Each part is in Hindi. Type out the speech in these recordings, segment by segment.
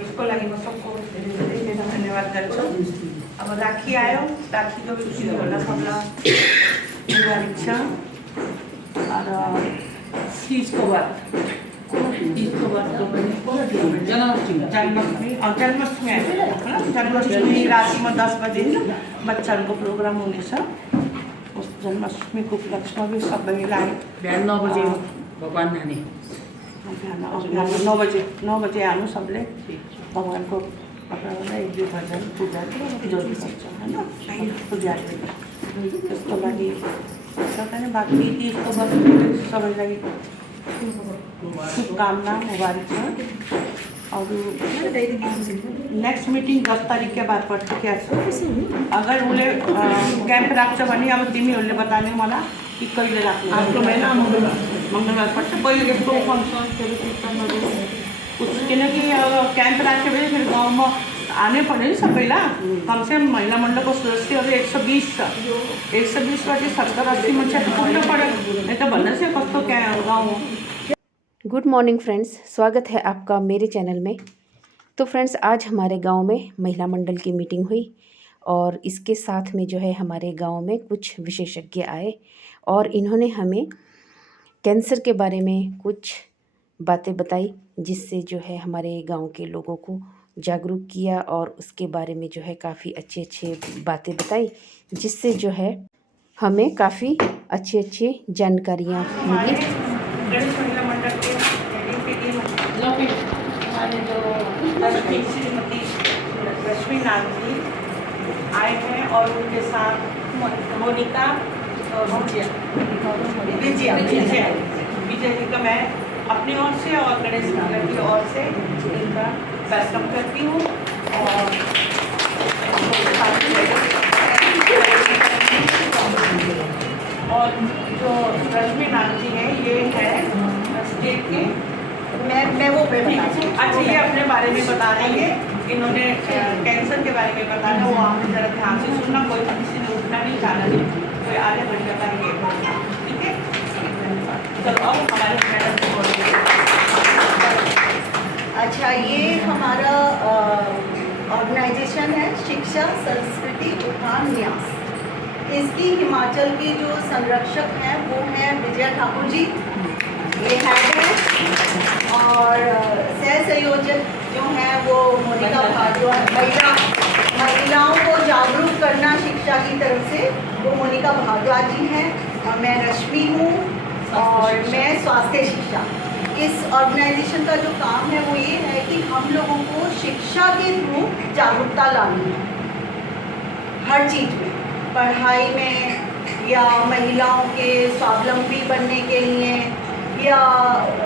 इसको लागि म सबको धन्यवाद गर्छु। अब राखी आयो, राखीको खुसी होला सबलाई मुबारक छ। तीजको बाद जन्माष्टमी आयो हैन। जन्माष्टमी रातिमा 10 बजे बच्चाहरूको प्रोग्राम हुनेछ। उस जन्माष्टमीको उपलक्ष्यमा भी सबैलाई बिहान 9 बजे भगवान नानी 9 बजे आउनु सबले भगवानको पक्राउनलाई 1-2 भजन पूजा जोडी गर्छ हैन। पूजा त्यसको लागि सबैले बाँकी तीजको बाद सबैलाई शुभकामना मुबारक छ। और नेक्स्ट मीटिंग 10 तारीख के बाद पड़ क्या अगर उसले कैंप राख्छ भने अब तिमीहरूले बताने मलाई कि कहिले राख्नु। आफ्नो महिना मङ्गलबार पर्छ। पहिले यस्तो फङ्सनहरू कीर्तनहरू किनकि अब क्याम्प राख्यो भने फेरि गाउँमा आनै पर्यो नि सबैलाई। कमसेकम महिला मण्डलको सदस्यहरू 120 छ। 120 बाट 70-80 मान्छे पुग्नु पर्यो। नहीं तो भन्नुहोस् न कस्तो गाउँ हो। गुड मॉर्निंग फ्रेंड्स, स्वागत है आपका मेरे चैनल में। तो फ्रेंड्स, आज हमारे गांव में महिला मंडल की मीटिंग हुई और इसके साथ में जो है हमारे गांव में कुछ विशेषज्ञ आए और इन्होंने हमें कैंसर के बारे में कुछ बातें बताई, जिससे जो है हमारे गांव के लोगों को जागरूक किया और उसके बारे में जो है काफ़ी अच्छे बातें बताई, जिससे जो है हमें काफ़ी अच्छी जानकारियाँ मिली। गणेश महिला मंडल के हमारे जो श्रीमती रश्मि नाथ जी आए हैं और उनके साथ मोनिका विजय जी का मैं अपनी ओर से और गणेश मंडल की ओर से इनका वेलकम करती हूँ। और जो रश्मि नाथ जी हैं ये है स्टेट के, मैं वो अच्छा ये अपने बारे में बता देंगे। इन्होंने कैंसर के बारे में बताया, वो आपने जरा ध्यान से सुनना। कोई किसी ने उठना नहीं, जाना नहीं, कोई आधे घंटे का ये ठीक है। चलो अब हमारे मैडम को बोलिए। अच्छा, ये हमारा ऑर्गेनाइजेशन है शिक्षा संस्कृति उत्थान न्यास। इसकी हिमाचल की जो संरक्षक हैं वो हैं विजय ठाकुर जी, ये हेड है। और सह संयोजक जो हैं वो मोनिका भारद्वाज, महिलाओं को जागरूक करना शिक्षा की तरफ से वो मोनिका भारद्वाज जी हैं। और मैं रश्मि हूँ और मैं स्वास्थ्य शिक्षा। इस ऑर्गेनाइजेशन का जो काम है वो ये है कि हम लोगों को शिक्षा के थ्रू जागरूकता लानी है हर चीज़ में, पढ़ाई में या महिलाओं के स्वावलंबी बनने के लिए या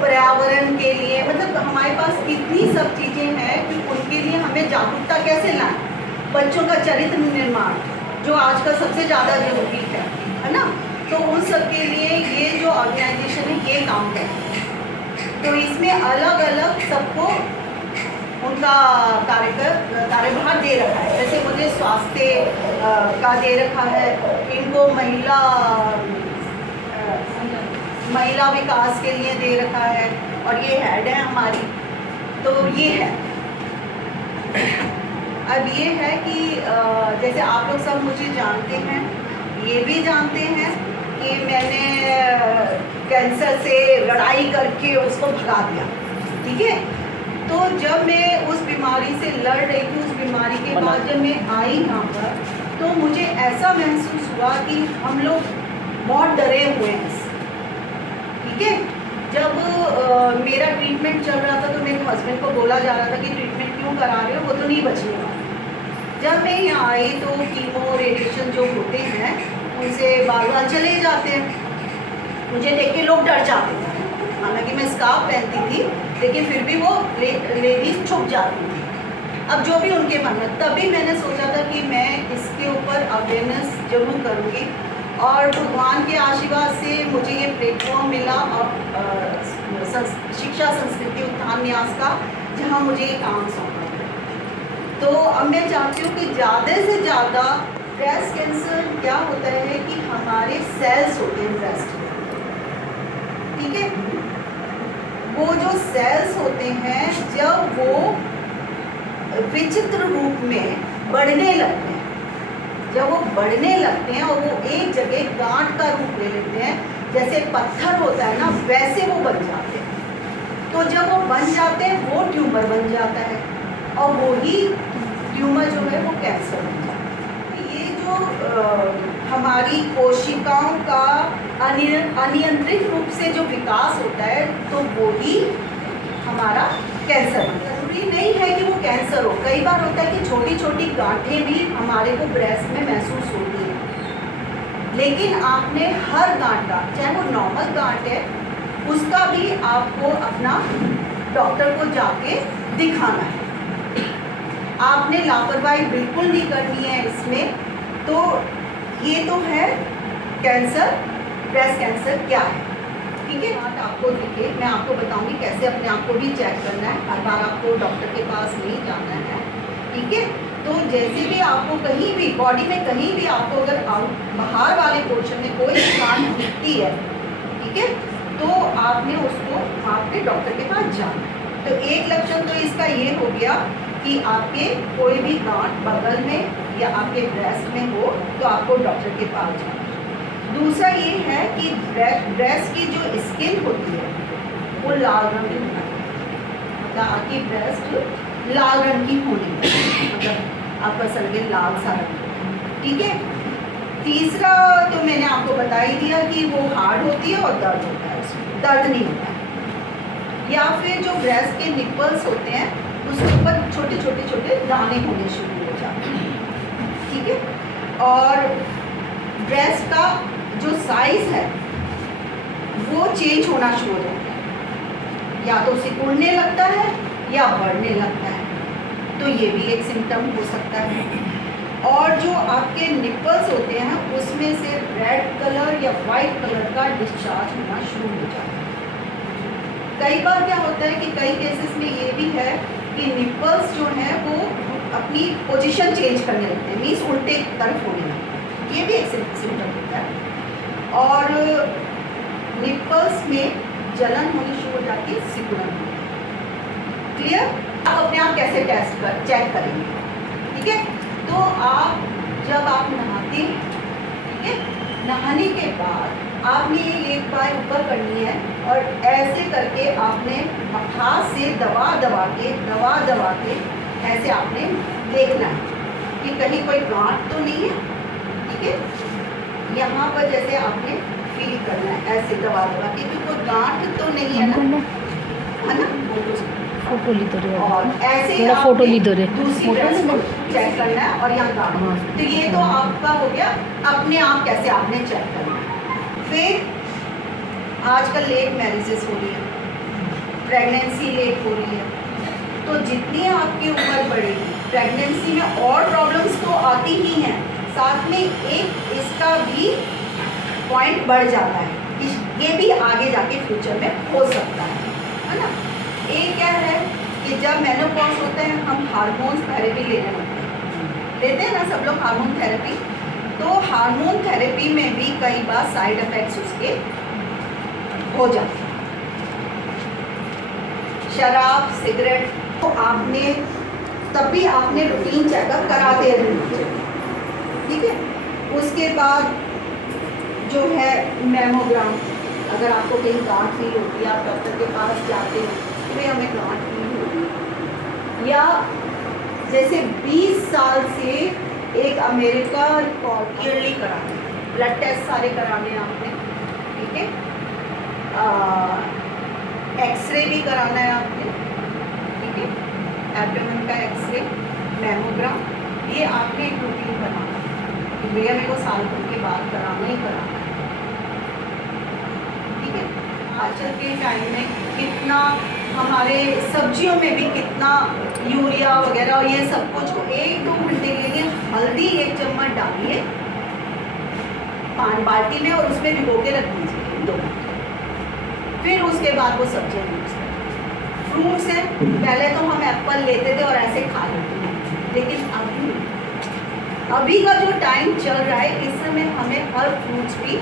पर्यावरण के लिए। मतलब हमारे पास इतनी सब चीज़ें हैं कि उनके लिए हमें जागरूकता कैसे लाएं। बच्चों का चरित्र निर्माण जो आजकल सबसे ज़्यादा जरूरी है ना। तो उन सब के लिए ये जो ऑर्गेनाइजेशन है ये काम करती है। तो इसमें अलग अलग सबको उनका कार्यभार दे रखा है। जैसे मुझे स्वास्थ्य का दे रखा है, इनको महिला विकास के लिए दे रखा है और ये हेड है हमारी। तो ये है। अब ये है कि जैसे आप लोग सब मुझे जानते हैं, ये भी जानते हैं कि मैंने कैंसर से लड़ाई करके उसको भगा दिया, ठीक है। तो जब मैं उस बीमारी से लड़ रही थी, उस बीमारी के बाद जब मैं आई यहाँ पर, तो मुझे ऐसा महसूस हुआ कि हम लोग बहुत डरे हुए हैं, ठीक है। जब मेरा ट्रीटमेंट चल रहा था तो मेरे हस्बैंड को बोला जा रहा था कि ट्रीटमेंट क्यों करा रहे हो, वो तो नहीं बचने वाला। जब मैं यहाँ आई तो कीमो रेडिएशन जो होते हैं उनसे बाल बाल चले जाते हैं। मुझे देख के लोग डर जाते थे, हालांकि मैं स्कार्फ पहनती थी, लेकिन फिर भी वो लेडीज छुप जाती थी। अब जो भी उनके मन में, तभी मैंने सोचा था कि मैं इसके ऊपर अवेयरनेस जरूर करूँगी। और भगवान के आशीर्वाद से मुझे ये प्लेटफॉर्म मिला और शिक्षा संस्कृति उत्थान न्यास का, जहाँ मुझे ये काम सौंपा। तो अब मैं चाहती हूँ कि ज़्यादा से ज़्यादा ब्रेस्ट कैंसर क्या होता है कि हमारे सेल्स होते हैं ब्रेस्ट में, ठीक है। वो जो सेल्स होते हैं जब वो विचित्र रूप में बढ़ने लगते हैं। जब वो बढ़ने लगते हैं और वो एक जगह गांठ का रूप ले लेते हैं, जैसे पत्थर होता है ना, वैसे वो बन जाते हैं। तो जब वो बन जाते हैं वो ट्यूमर बन जाता है, और वही ट्यूमर जो है वो कैंसर बन जाता है। ये जो हमारी कोशिकाओं का अनियंत्रित रूप से जो विकास होता है, तो वही हमारा कैंसर। जरूरी नहीं है कि वो कैंसर हो। कई बार होता है कि छोटी छोटी गांठें भी हमारे को ब्रेस्ट में महसूस होती हैं, लेकिन आपने हर गांठ का, चाहे वो नॉर्मल गांठ है, उसका भी आपको अपना डॉक्टर को जाके दिखाना है। आपने लापरवाही बिल्कुल नहीं करनी है इसमें। तो ये तो है कैंसर, ब्रेस्ट कैंसर क्या है, ठीक है। बात आपको दिखे, मैं आपको बताऊंगी कैसे अपने आप को भी चेक करना है। हर बार आपको डॉक्टर के पास नहीं जाना है, ठीक है। तो जैसे भी आपको कहीं भी बॉडी में कहीं भी आपको अगर बाहर वाले पोर्शन में कोई गांठ दिखती है, ठीक है, तो आपने डॉक्टर के पास जाना है। तो एक लक्षण तो इसका ये हो गया कि आपके कोई भी गांठ बगल में या आपके ब्रेस्ट में हो तो आपको डॉक्टर के पास जाना है। दूसरा ये है कि ब्रेस्ट की जो स्किन होती है वो लाल रंग की होती है, मतलब आपकी ब्रेस्ट लाल रंग की होनी चाहिए, मतलब आपका सर्किल लाल सा रंग, ठीक है। तीसरा तो मैंने आपको बता ही दिया कि वो हार्ड होती है और दर्द होता है, उसमें दर्द नहीं होता है। या फिर जो ब्रेस्ट के निपल्स होते हैं उसके ऊपर छोटे छोटे छोटे दाने होने शुरू हो जाते हैं, ठीक है। और ब्रेस्ट का जो साइज है वो चेंज होना शुरू हो जाता है, या तो सिकुड़ने लगता है या बढ़ने लगता है, तो ये भी एक सिम्टम हो सकता है। और जो आपके निपल्स होते हैं उसमें से रेड कलर या वाइट कलर का डिस्चार्ज होना शुरू हो जाता है। कई बार क्या होता है कि कई केसेस में ये भी है कि निपल्स जो हैं वो अपनी पोजीशन चेंज करने लगते हैं, मीन्स उल्टे तरफ होने लगते हैं, ये भी एक सिम्टम होता है। और निपल्स में जलन होनी शुरू हो जाती है, सिकुड़न होती है। क्लियर? आप अपने आप कैसे चेक करेंगे, ठीक है। तो आप जब आप नहाते हैं, ठीक है, नहाने के बाद आपने एक बार ऊपर करनी है और ऐसे करके आपने हाथ से दबा दबा के ऐसे आपने देखना है कि कहीं कोई गांठ तो नहीं है, ठीक है। यहाँ पर जैसे आपने फील करना है ऐसे दबा के कि कोई गांठ तो नहीं है ना, है ना। फोटो ली तो रे, और ऐसे ही थोड़ा फोटो ली तो रे, दूसरी ब्रेस्ट को चेक करना है और यहाँ गांठ। तो ये तो आपका हो गया अपने आप कैसे आपने चेक करना है। फिर आजकल लेट मैरिजेस हो रही है, प्रेगनेंसी लेट हो रही है, तो जितनी आपकी उम्र बढ़ेगी प्रेगनेंसी में और प्रॉब्लम्स तो आती ही हैं, साथ में एक इसका भी पॉइंट बढ़ जाता है, ये भी आगे जाके फ्यूचर में हो सकता है ना। एक क्या है कि जब मेनोपॉज होते हैं हम हार्मोन थेरेपी लेते हैं ना सब लोग हार्मोन थेरेपी। तो हार्मोन थेरेपी में भी कई बार साइड इफ़ेक्ट्स उसके हो जाते हैं। शराब, सिगरेट, तो आपने तब भी आपने रूटीन चेकअप कराते रहना चाहिए, ठीक है। उसके बाद जो है मैमोग्राम, अगर आपको कहीं गांठ फील होती है आप डॉक्टर के पास जाते हो कि भाई हमें गांठ फील होती है। या जैसे 20 साल से एक अमेरिका रिकॉर्ड ईयरली कराना है, ब्लड टेस्ट सारे कराने हैं आपने, ठीक है। एक्सरे भी कराना है आपने, ठीक है, एब्डोमेन का एक्सरे, मैमोग्राम, ये आपने एक रूटीन बनाना है कि भैया मेरे को साल भर के बाद कराना ही कराना है, ठीक है। आजकल के टाइम में कितना हमारे सब्जियों में भी कितना यूरिया वगैरह और ये सब कुछ, 1-2 घंटे के लिए हल्दी 1 चम्मच डालिए पान बाल्टी में और उसमें भिगो के रख दीजिए 2 घंटे, फिर उसके बाद वो सब्जियाँ यूज़ करें। फ्रूट्स हैं, पहले तो हम एप्पल लेते थे और ऐसे खा लेते हैं, लेकिन अभी का जो टाइम चल रहा है इस समय हमें हर फ्रूट्स भी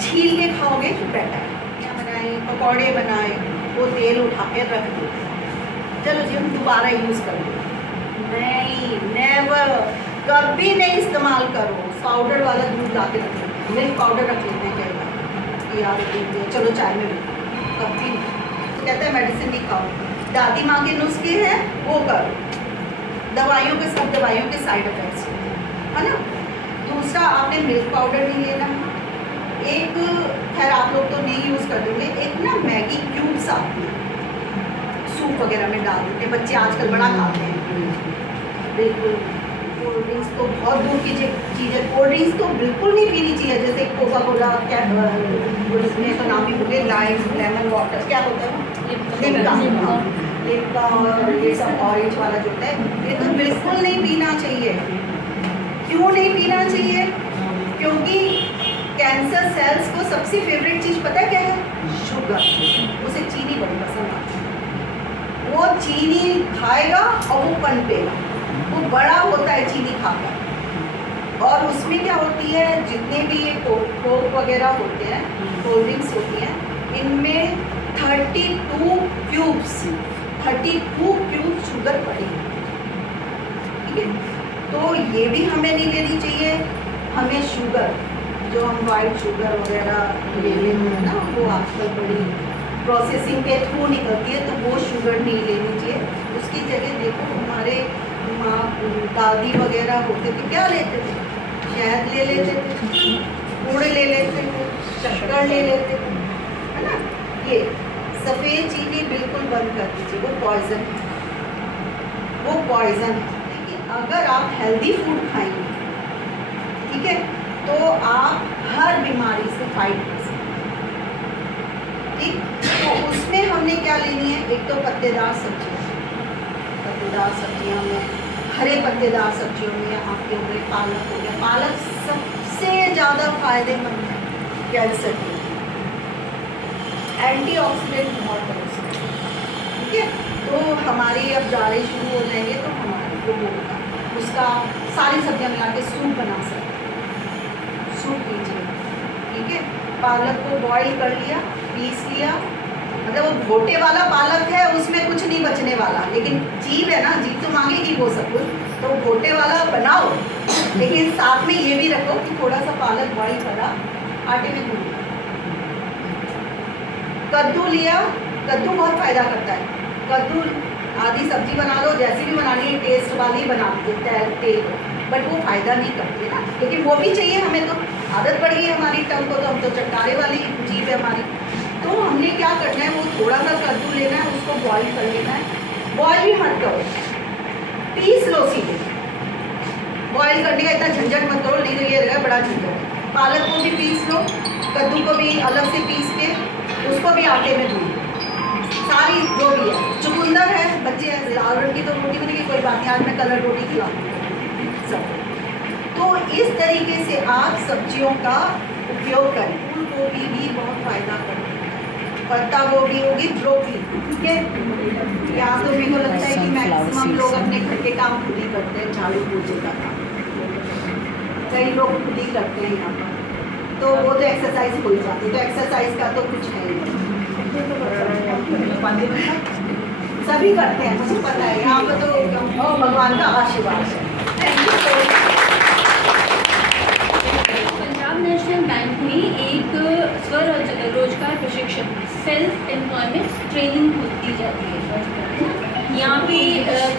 छील के खाओगे तो बेटर है। क्या बनाए, पकौड़े बनाए, वो तेल उठा के रख दो, चलो जी हम दोबारा यूज़ कर लें, कभी नहीं इस्तेमाल करो पाउडर वाला दूध ला के रख लेते हैं, मिल्क पाउडर रख लेते हैं कई बार कि यार चलो चाय में मिला, कभी नहीं। तो कहते हैं मेडिसिन नहीं खाओ, दादी माँ के नुस्खे हैं वो करो, दवाइयों के सब दवाइयों के साइड इफेक्ट्स है ना। दूसरा आपने मिल्क पाउडर नहीं लेना। एक खैर आप लोग तो नहीं यूज़ कर देंगे, एक ना मैगी क्यूब्स आती है सूप वगैरह में डाल देते हैं, बच्चे आजकल बड़ा खाते हैं। बिल्कुल कोल्ड ड्रिंक्स तो बहुत दूर की चीज़ है, कोल्ड ड्रिंक्स तो बिल्कुल नहीं पीनी चाहिए। जैसे कोका कोला क्या उसमें तो नाम ही भूले, लाइम लेमन वाटर क्या होता है, लिप्का और ये सब ऑरेंज वाला जो है ये तो बिल्कुल नहीं पीना चाहिए। क्यों नहीं पीना चाहिए? क्योंकि कैंसर सेल्स को सबसे फेवरेट चीज़ पता है क्या है? शुगर। उसे चीनी बड़ी पसंद आती है, वो चीनी खाएगा और वो पनपेगा, वो बड़ा होता है चीनी खाकर। और उसमें क्या होती है, जितने भी ये कोक वगैरह होते हैं, कोल्ड ड्रिंक्स होती हैं, इनमें 32 क्यूब्स शुगर पड़ी है। ठीक है, तो ये भी हमें नहीं लेनी चाहिए। हमें शुगर जो हम वाइट शुगर वगैरह ले लेते हैं ना, वो आजकल बड़ी प्रोसेसिंग के थ्रू निकलती है, तो वो शुगर नहीं लेनी चाहिए। उसकी जगह देखो हमारे माँ दादी वगैरह होते थे, क्या लेते थे? शहद ले लेते थे, गुड़ ले लेते थे, शक्कर ले लेते थे, है ना। ये सफ़ेद चीनी बिल्कुल बंद कर दीजिए, वो पॉइज़न है, वो पॉइज़न है। देखिए अगर आप हेल्दी फूड खाएंगे, ठीक है, तो आप हर बीमारी से फाइट कर सकते हैं। ठीक, तो उसमें हमने क्या लेनी है? एक तो पत्तेदार सब्जियाँ में, हरे पत्तेदार सब्जियों में आपके हो गए, पालक हो गया। पालक सबसे ज़्यादा फायदेमंद है कैंसर के, एंटीऑक्सीडेंट बहुत है उसमें। ठीक है, तो हमारी अब जाड़े शुरू हो जाएंगे तो हमारे को उसका सारी सब्जियां मिला के सूप बना सकते हैं, सूप कीजिए। ठीक है, पालक को बॉईल कर लिया, पीस लिया, मतलब वो घोटे वाला पालक है, उसमें कुछ नहीं बचने वाला, लेकिन जीभ है ना, जीभ तो मांगेगी वो सब कुछ, तो घोटे वाला बनाओ, लेकिन साथ में ये भी रखो कि थोड़ा सा पालक बॉईल करा, आटे में गूंद। कद्दू लिया, कद्दू बहुत फ़ायदा करता है। कद्दू आधी सब्जी बना लो, जैसी भी बनानी है टेस्ट वाली बना देता है तेल, बट वो फ़ायदा नहीं करती है ना, लेकिन वो भी चाहिए हमें, तो आदत पड़ गई है हमारी टंग को, तो हम तो चटकारे वाली जीभ है हमारी। तो हमने क्या करना है, वो थोड़ा सा कद्दू लेना है, उसको बॉईल कर लेना है। बॉईल भी मत करो, पीस लो सीधे। बॉईल करने का इतना झंझट मत करो, नहीं तो ये रहेगा बड़ा झंझट। पालक को भी पीस लो, कद्दू को भी अलग से पीस के उसको भी आटे में गूंद, सारी जो भी है। चुकंदर है, बच्चे लाल रंग की तो रोटी बनेगी, कोई बात नहीं, आज मैं कलर रोटी खिलाऊंगी सब। तो इस तरीके से आप सब्जियों का उपयोग करें। फूल गोभी भी बहुत फ़ायदा करती है, पत्ता गोभी होगी, ब्रोकली, ठीक है। यहाँ तो मेरे को लगता है कि मैक्सिमम लोग अपने घर के काम खुद ही करते हैं, झाड़ू पोछे का काम कई लोग खुद ही करते हैं यहाँ पर, तो वो तो एक्सरसाइज हो ही जाती है। तो एक्सरसाइज का तो कुछ है नहीं, सभी करते हैं, मुझे पता है। यहाँ पर तो भगवान का आशीर्वाद है। Thank you so much. Punjab national bank में एक स्वरोजगार प्रशिक्षण सेल्फ एम्प्लॉयमेंट ट्रेनिंग दी जाती है। यहाँ पे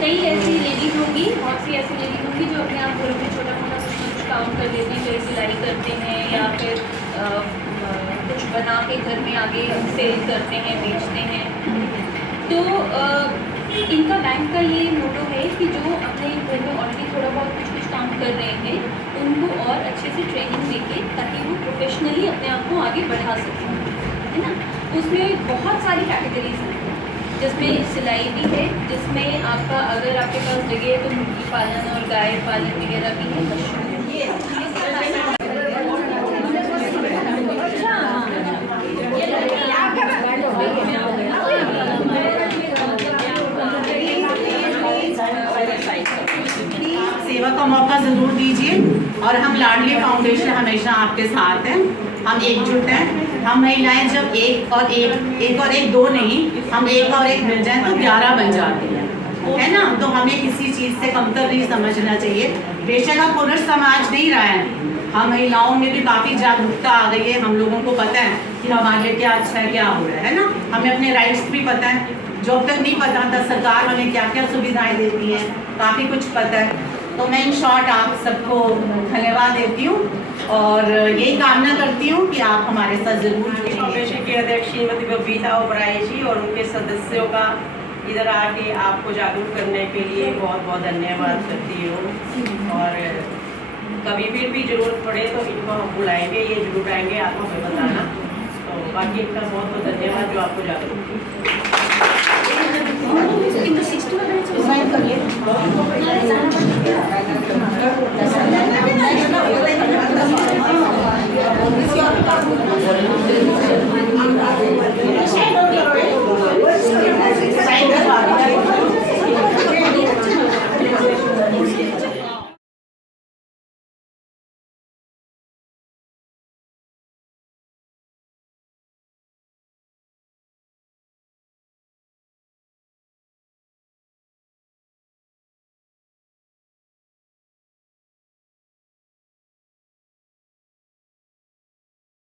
कई ऐसी लेडीज़ होंगी, बहुत सी ऐसी लेडीज़ होंगी जो अपने आप घर में छोटा मोटा कुछ काम कर लेते हैं, कहीं सिलाई करते हैं या फिर कुछ बना के घर में आगे सेल करते हैं, बेचते हैं। तो इनका बैंक का ये मोटो है कि जो अपने घर में ऑलरेडी थोड़ा बहुत कुछ काम कर रहे हैं, उनको और अच्छे से ट्रेनिंग देके ताकि वो प्रोफेशनली अपने आप को आगे बढ़ा सकें, है ना। उसमें बहुत सारी कैटेगरीज हैं, जिसमें सिलाई भी है, जिसमें आपका अगर आपके पास जगह है तो मुर्गी पालन और गाय पालन वगैरह भी है। सेवा का मौका ज़रूर दीजिए, और हम लाडली फाउंडेशन हमेशा आपके साथ हैं, हम एकजुट हैं। हम महिलाएं जब एक और एक दो नहीं, हम एक और एक मिल जाएं तो 11 बन जाती हैं। है ना, तो हमें किसी चीज़ से कमतर नहीं समझना चाहिए। बेशक अब पुरुष समाज नहीं रहा है, हम महिलाओं में भी काफ़ी जागरूकता आ गई है, हम लोगों को पता है कि हमारे लिए क्या अच्छा है क्या हो रहा है ना, हमें अपने राइट्स भी पता है, जो अब तक नहीं पता था सरकार हमें क्या क्या सुविधाएं देती है, काफ़ी कुछ पता है। तो मैं इन शॉर्ट आप सबको धन्यवाद देती हूँ और यही कामना करती हूँ कि आप हमारे साथ ज़रूर जुड़िए। फाउंडेशन के अध्यक्ष श्रीमती बबीता ओबराय जी और उनके सदस्यों का इधर आके आपको जागरूक करने के लिए बहुत बहुत धन्यवाद करती हूँ। और कभी भी जरूरत पड़े तो इनको हम बुलाएंगे, ये जरूर आएंगे, आपको हमें बताना। तो बाकी इनका बहुत बहुत धन्यवाद जो आपको जागरूक